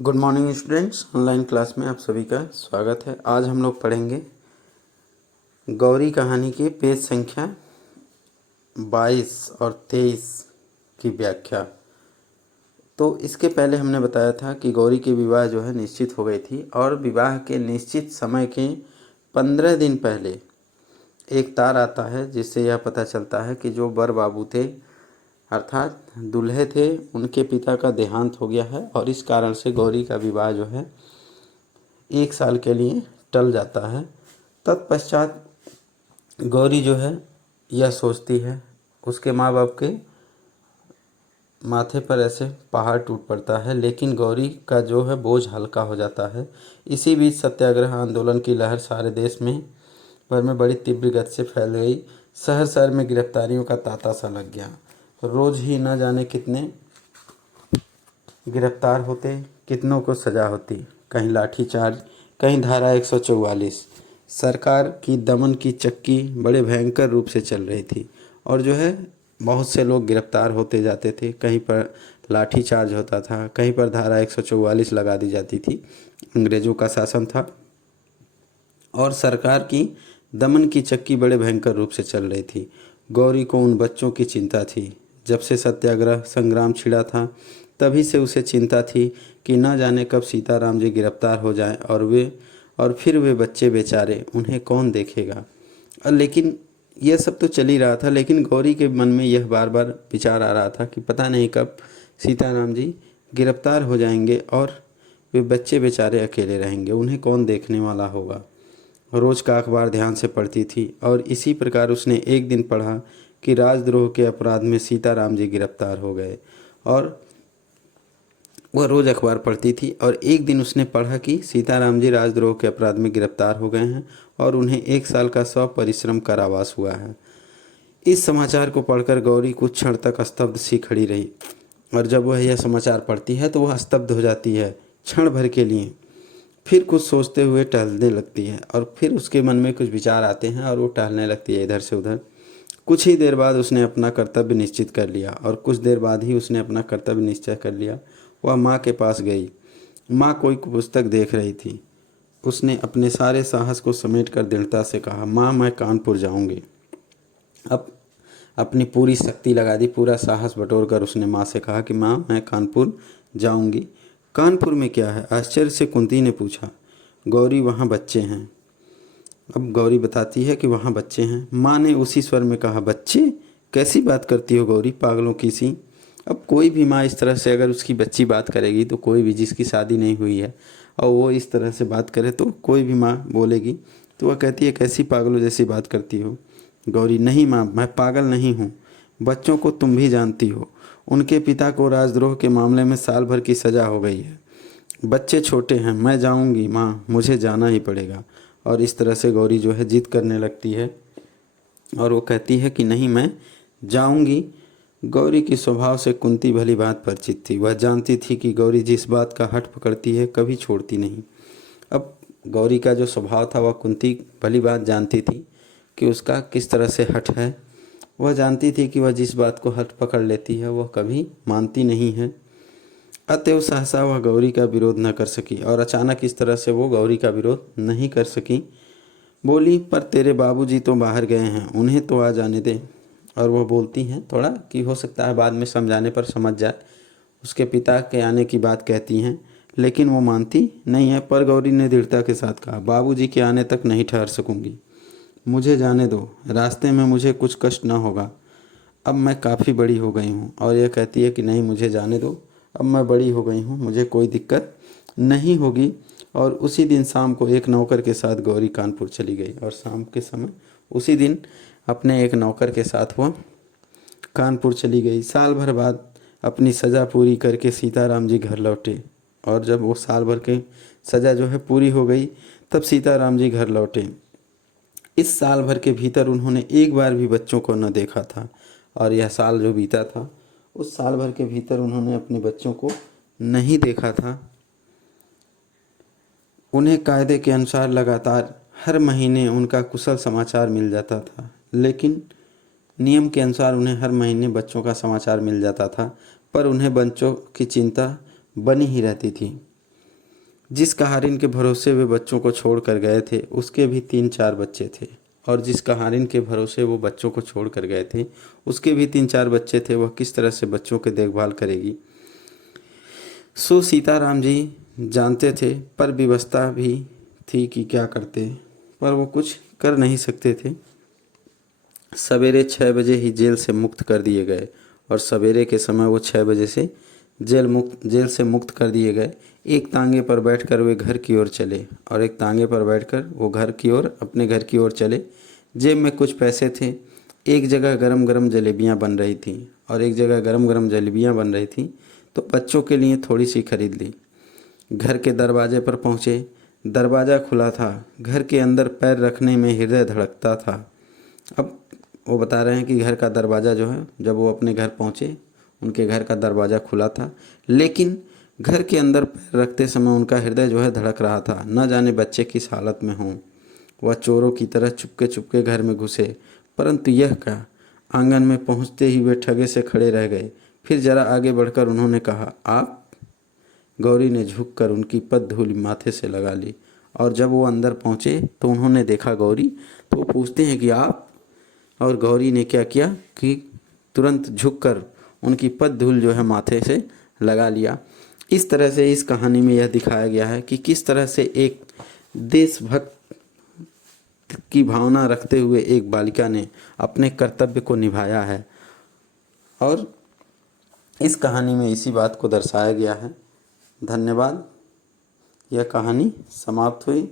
Good morning students, online class में आप सभी का स्वागत है। आज हम लोग पढ़ेंगे गौरी कहानी के पेज संख्या 22 और 23 की व्याख्या। तो इसके पहले हमने बताया था कि गौरी की विवाह जो है निश्चित हो गई थी और विवाह के निश्चित समय के 15 दिन पहले एक तार आता है जिससे यह पता चलता है कि जो वर बाबू थे अर्थात दूल्हे थे, उनके पिता का देहांत हो गया है और इस कारण से गौरी का विवाह जो है 1 साल के लिए टल जाता है। तत्पश्चात गौरी जो है यह सोचती है, उसके माँ बाप के माथे पर ऐसे पहाड़ टूट पड़ता है, लेकिन गौरी का जो है बोझ हल्का हो जाता है। इसी बीच सत्याग्रह आंदोलन की लहर सारे देश में भर में बड़ी तीव्र गति से फैल गई। शहर शहर में गिरफ्तारियों का तांता सा लग गया। रोज ही न जाने कितने गिरफ्तार होते, कितनों को सज़ा होती, कहीं लाठीचार्ज, कहीं धारा 144। सरकार की दमन की चक्की बड़े भयंकर रूप से चल रही थी और जो है बहुत से लोग गिरफ्तार होते जाते थे। कहीं पर लाठीचार्ज होता था, कहीं पर धारा 144 लगा दी जाती थी। अंग्रेज़ों का शासन था और सरकार की दमन की चक्की बड़े भयंकर रूप से चल रही थी। गौरी को उन बच्चों की चिंता थी। जब से सत्याग्रह संग्राम छिड़ा था तभी से उसे चिंता थी कि न जाने कब सीताराम जी गिरफ्तार हो जाएं और फिर वे बच्चे बेचारे, उन्हें कौन देखेगा। लेकिन यह सब तो चल ही रहा था, लेकिन गौरी के मन में यह बार बार विचार आ रहा था कि पता नहीं कब सीताराम जी गिरफ्तार हो जाएंगे और वे बच्चे बेचारे अकेले रहेंगे, उन्हें कौन देखने वाला होगा। रोज़ का अखबार ध्यान से पढ़ती थी और इसी प्रकार उसने एक दिन पढ़ा कि राजद्रोह के अपराध में सीताराम जी गिरफ्तार हो गए। और वह रोज़ अखबार पढ़ती थी और एक दिन उसने पढ़ा कि सीताराम जी राजद्रोह के अपराध में गिरफ्तार हो गए हैं और उन्हें 1 साल का सपरिश्रम कारावास हुआ है। इस समाचार को पढ़कर गौरी कुछ क्षण तक स्तब्ध सी खड़ी रही और जब वह यह समाचार पढ़ती है तो वह स्तब्ध हो जाती है क्षण भर के लिए। फिर कुछ सोचते हुए टहलने लगती है और फिर उसके मन में कुछ विचार आते हैं और वो टहलने लगती है इधर से उधर। कुछ ही देर बाद उसने अपना कर्तव्य निश्चित कर लिया और कुछ देर बाद ही उसने अपना कर्तव्य निश्चय कर लिया। वह माँ के पास गई। माँ कोई पुस्तक देख रही थी। उसने अपने सारे साहस को समेट कर दृढ़ता से कहा, माँ मैं कानपुर जाऊंगी। अब अपनी पूरी शक्ति लगा दी, पूरा साहस बटोर कर उसने माँ से कहा कि माँ मैं कानपुर जाऊंगी। कानपुर में क्या है? आश्चर्य से कुंती ने पूछा। गौरी वहाँ बच्चे हैं। अब गौरी बताती है कि वहाँ बच्चे हैं। माँ ने उसी स्वर में कहा, बच्चे? कैसी बात करती हो गौरी, पागलों की सी। अब कोई भी माँ इस तरह से अगर उसकी बच्ची बात करेगी तो कोई भी जिसकी शादी नहीं हुई है और वो इस तरह से बात करे तो कोई भी माँ बोलेगी। तो वह कहती है कैसी पागलों जैसी बात करती हो। गौरी, नहीं माँ, मैं पागल नहीं हूँ। बच्चों को तुम भी जानती हो, उनके पिता को राजद्रोह के मामले में साल भर की सज़ा हो गई है। बच्चे छोटे हैं, मैं जाऊंगी माँ, मुझे जाना ही पड़ेगा। और इस तरह से गौरी जो है जिद करने लगती है और वो कहती है कि नहीं मैं जाऊंगी। गौरी की स्वभाव से कुंती भली बात परिचित थी। वह जानती थी कि गौरी जिस बात का हठ पकड़ती है कभी छोड़ती नहीं। अब गौरी का जो स्वभाव था वह कुंती भली बात जानती थी कि उसका किस तरह से हठ है। वह जानती थी कि वह जिस बात को हठ पकड़ लेती है वह कभी मानती नहीं है। अतएव सहसा वह गौरी का विरोध न कर सकी और अचानक इस तरह से वो गौरी का विरोध नहीं कर सकी। बोली, पर तेरे बाबूजी तो बाहर गए हैं, उन्हें तो आ जाने दे। और वह बोलती हैं थोड़ा कि हो सकता है बाद में समझाने पर समझ जाए। उसके पिता के आने की बात कहती हैं, लेकिन वो मानती नहीं है। पर गौरी ने दृढ़ता के साथ कहा, बाबूजी के आने तक नहीं ठहर सकूंगी, मुझे जाने दो, रास्ते में मुझे कुछ कष्ट ना होगा। अब मैं काफ़ी बड़ी हो गई हूँ। और यह कहती है कि नहीं मुझे जाने दो, अब मैं बड़ी हो गई हूँ, मुझे कोई दिक्कत नहीं होगी। और उसी दिन शाम को एक नौकर के साथ गौरी कानपुर चली गई और शाम के समय उसी दिन अपने एक नौकर के साथ वह कानपुर चली गई। साल भर बाद अपनी सज़ा पूरी करके सीताराम जी घर लौटे और जब वो साल भर के सज़ा जो है पूरी हो गई तब सीताराम जी घर लौटे। इस साल भर के भीतर उन्होंने एक बार भी बच्चों को न देखा था और यह साल जो बीता था उस साल भर के भीतर उन्होंने अपने बच्चों को नहीं देखा था। उन्हें कायदे के अनुसार लगातार हर महीने उनका कुशल समाचार मिल जाता था, लेकिन नियम के अनुसार उन्हें हर महीने बच्चों का समाचार मिल जाता था, पर उन्हें बच्चों की चिंता बनी ही रहती थी। जिस कहारिन के भरोसे वे बच्चों को छोड़ कर गए थे उसके भी 3-4 बच्चे थे, और जिस कहारिन के भरोसे वो बच्चों को छोड़ कर गए थे उसके भी 3-4 बच्चे थे। वह किस तरह से बच्चों की देखभाल करेगी। सो सीताराम जी जानते थे, पर विवशता भी थी कि क्या करते, पर वो कुछ कर नहीं सकते थे। सवेरे 6 बजे ही जेल से मुक्त कर दिए गए, और सवेरे के समय वो 6 बजे से जेल से मुक्त कर दिए गए। एक तांगे पर बैठकर वे घर की ओर चले, और एक तांगे पर बैठकर वो अपने घर की ओर चले। जेब में कुछ पैसे थे। एक जगह गरम गरम जलेबियाँ बन रही थीं, और एक जगह गरम गरम जलेबियाँ बन रही थीं, तो बच्चों के लिए थोड़ी सी खरीद ली। घर के दरवाजे पर पहुँचे। दरवाज़ा खुला था। घर के अंदर पैर रखने में हृदय धड़कता था। अब वो बता रहे हैं कि घर का दरवाज़ा जो है, जब वो अपने घर पहुँचे उनके घर का दरवाज़ा खुला था, लेकिन घर के अंदर पैर रखते समय उनका हृदय जो है धड़क रहा था। न जाने बच्चे किस हालत में हों। वह चोरों की तरह चुपके चुपके घर में घुसे, परंतु यह क्या, आंगन में पहुंचते ही वे ठगे से खड़े रह गए। फिर जरा आगे बढ़कर उन्होंने कहा, आप? गौरी ने झुककर उनकी पद धूलि माथे से लगा ली, और जब वो अंदर पहुंचे तो उन्होंने देखा गौरी, तो वो पूछते हैं कि आप? और गौरी ने क्या किया कि तुरंत झुककर उनकी पद धूल जो है माथे से लगा लिया। इस तरह से इस कहानी में यह दिखाया गया है कि किस तरह से एक देशभक्त की भावना रखते हुए एक बालिका ने अपने कर्तव्य को निभाया है, और इस कहानी में इसी बात को दर्शाया गया है। धन्यवाद। यह कहानी समाप्त हुई।